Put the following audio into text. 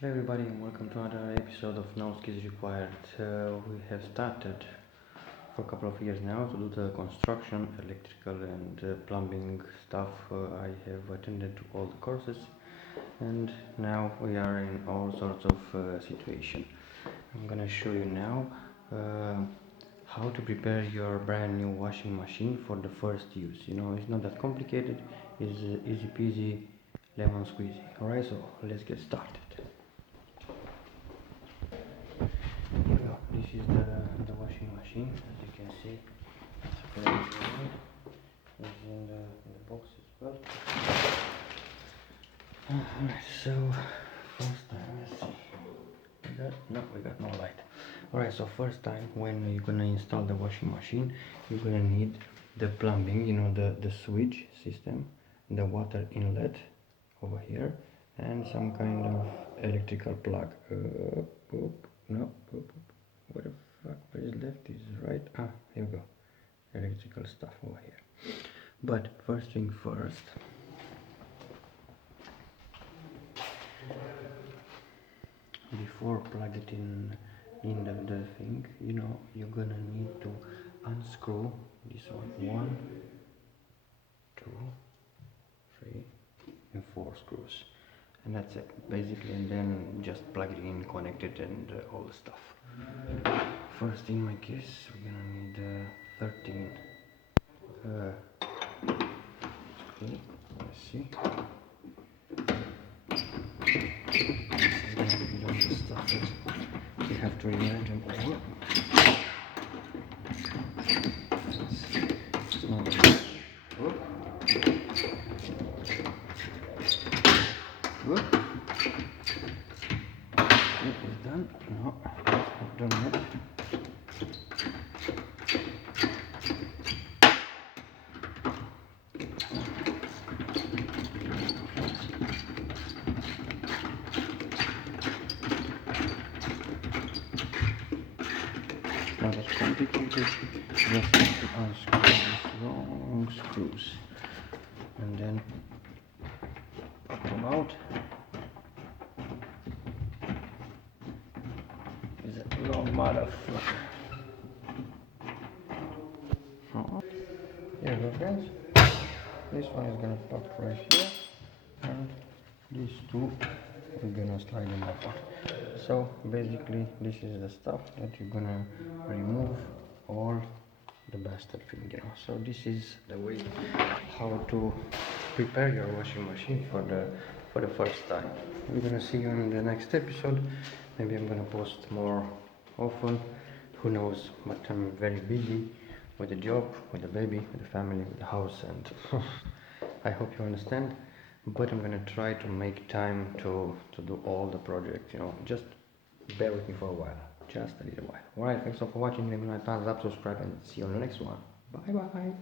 Hello everybody and welcome to another episode of No Skills Required. We have started for a couple of years now to do the construction, electrical and plumbing stuff. I have attended to all the courses and now we are in all sorts of situation. I'm gonna show you now how to prepare your brand new washing machine for the first use. It's not that complicated, it's easy peasy lemon squeezy. Alright, so let's get started. This is the washing machine, as you can see. It's very good. It's in the box as well. Alright, so first time, let's see. We got no light. Alright, so first time when you're gonna install the washing machine, you're gonna need the plumbing, the switch system, the water inlet over here, and some kind of electrical plug. What the fuck? Where is left is right? Here we go. Electrical stuff over here. But first thing first, before plug it in the thing, you're gonna need to unscrew this one, 2, 3, and 4 screws, and that's it basically, and then just plug it in, connect it, and all the stuff. First, in my case, we're gonna need 13 screws. Let's see. This is gonna be all the stuff that you have to imagine. It's not good. It is done. No, it's not done yet. Not as complicated, just have to unscrew these long screws and then pop them out. Is a long motherfucker. Here we go, friends. This one is gonna pop right here, and these two we're gonna slide them apart. So basically this is the stuff that you're gonna remove all the bastard thing, So this is the way how to prepare your washing machine for the first time. We're gonna see you in the next episode. Maybe I'm gonna post more often, who knows, but I'm very busy with the job, with the baby, with the family, with the house, and I hope you understand. But I'm gonna try to make time to do all the projects, just bear with me for a while, just a little while. Alright, thanks all for watching. Leave me a thumbs up, subscribe, and see you on the next one. Bye bye.